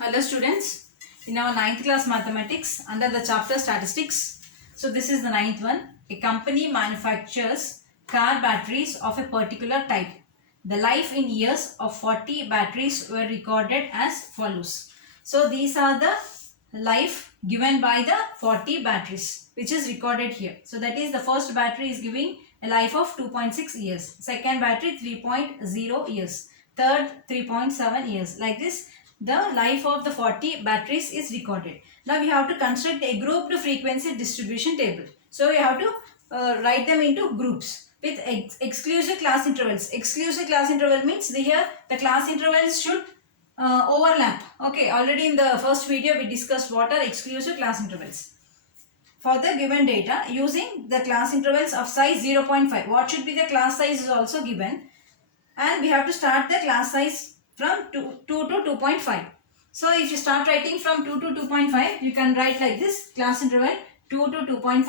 Hello students, in our 9th class mathematics under the chapter statistics. So this is the 9th one. A company manufactures car batteries of a particular type. The life in years of 40 batteries were recorded as follows. So these are the life given by the 40 batteries which is recorded here. So that is the first battery is giving a life of 2.6 years. Second battery 3.0 years. Third 3.7 years. Like this the life of the 40 batteries is recorded. Now we have to construct a grouped frequency distribution table. So we have to write them into groups with exclusive class intervals. Exclusive class interval means here the class intervals should overlap. Okay, already in the first video we discussed what are exclusive class intervals. For the given data using the class intervals of size 0.5. What should be the class size is also given. And we have to start the class size from 2 to 2.5. So if you start writing from 2 to 2.5, you can write like this class interval 2 to 2.5.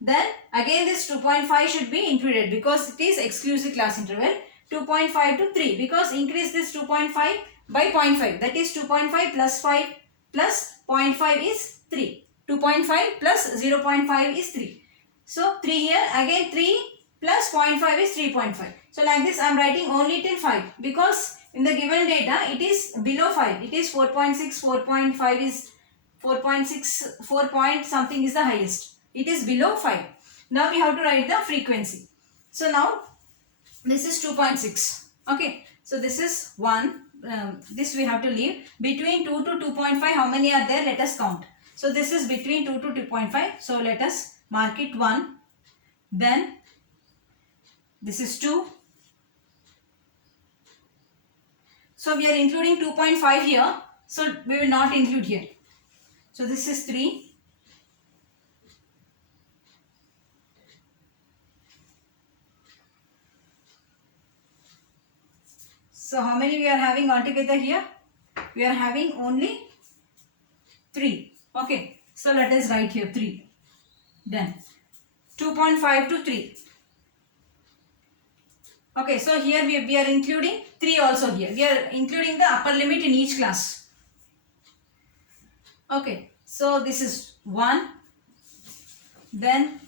Then again this 2.5 should be included because it is exclusive class interval. 2.5 to 3 because increase this 2.5 by 0.5, that is 2.5 plus 5 plus 0.5 is 3. 2.5 plus 0.5 is 3. So 3 here, again 3 plus 0.5 is 3.5. So like this I am writing only till 5 because in the given data it is below 5. It is 4.6, 4.5 is 4.6, 4 point something is the highest. It is below 5. Now we have to write the frequency. So now this is 2.6. Okay. So this is 1. This we have to leave. Between 2 to 2.5 how many are there? Let us count. So this is between 2 to 2.5. So let us mark it 1. Then this is 2. So we are including 2.5 here. So we will not include here. So this is 3. So how many we are having altogether here? We are having only 3. Okay. So let us write here 3. Then 2.5 to 3. Okay. So here we are including 3 also here. We are including the upper limit in each class. Okay. So this is 1. Then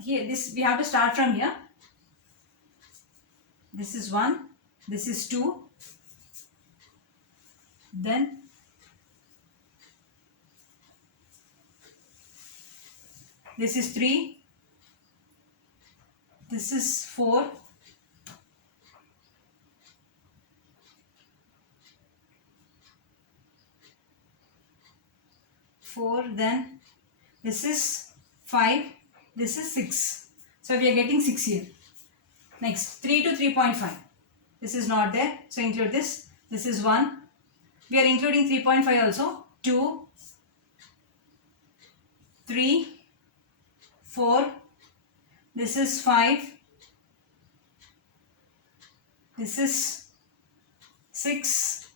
here this we have to start from here. This is 1. This is 2. Then this is 3. This is 4. Then this is 5. This is 6. So we are getting 6 here. Next 3 to 3.5. This is not there. So include this. This is 1. We are including 3.5 also. 2, 3, 4. This is 5. This is 6.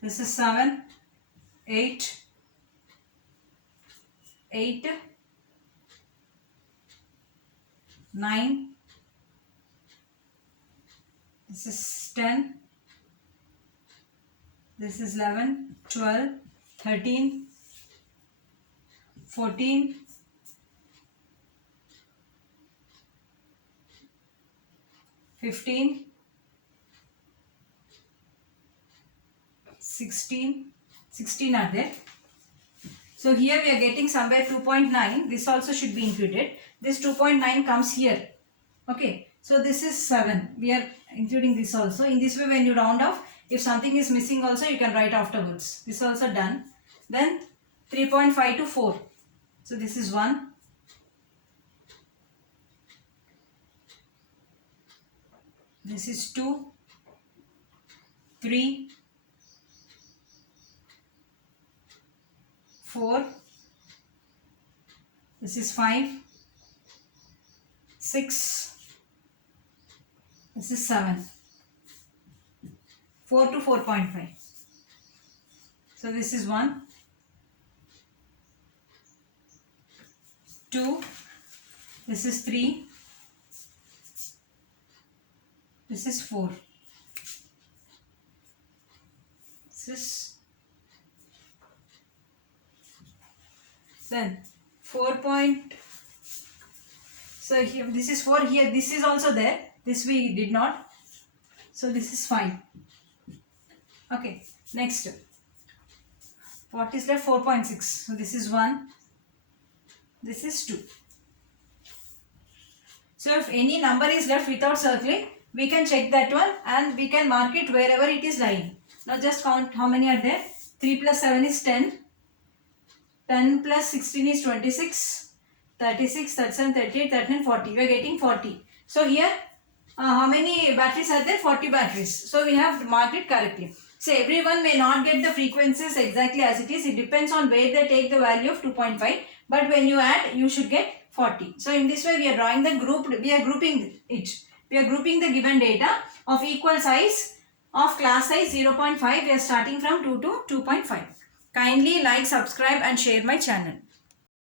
This is 7. 8, 9. This is 10. This is 11, 12, 13, 14, 15, 16. 16 are there. So here we are getting somewhere 2.9. This also should be included. This 2.9 comes here. Okay. So this is 7. We are including this also. In this way when you round off, if something is missing also you can write afterwards. This is also done. Then 3.5 to 4. So this is 1. This is 2. 3. 4. This is 5. 6. This is 7. 4 to 4.5. So this is 1, 2, This is 3. This is 4. This is then 4 point. So here this is 4, here this is also there. This we did not. So this is fine. Okay, next. What is left? 4.6. So this is 1. This is 2. So if any number is left without circling, we can check that one and we can mark it wherever it is lying. Now just count how many are there. 3 plus 7 is 10. 10 plus 16 is 26. 36, 37, 38, 39, 40. We are getting 40. So here how many batteries are there? 40 batteries. So we have marked it correctly. So everyone may not get the frequencies exactly as it is. It depends on where they take the value of 2.5. But when you add, you should get 40. So in this way we are drawing the group. We are grouping it. We are grouping the given data of equal size of class size 0.5. We are starting from 2 to 2.5. Kindly like, subscribe and share my channel.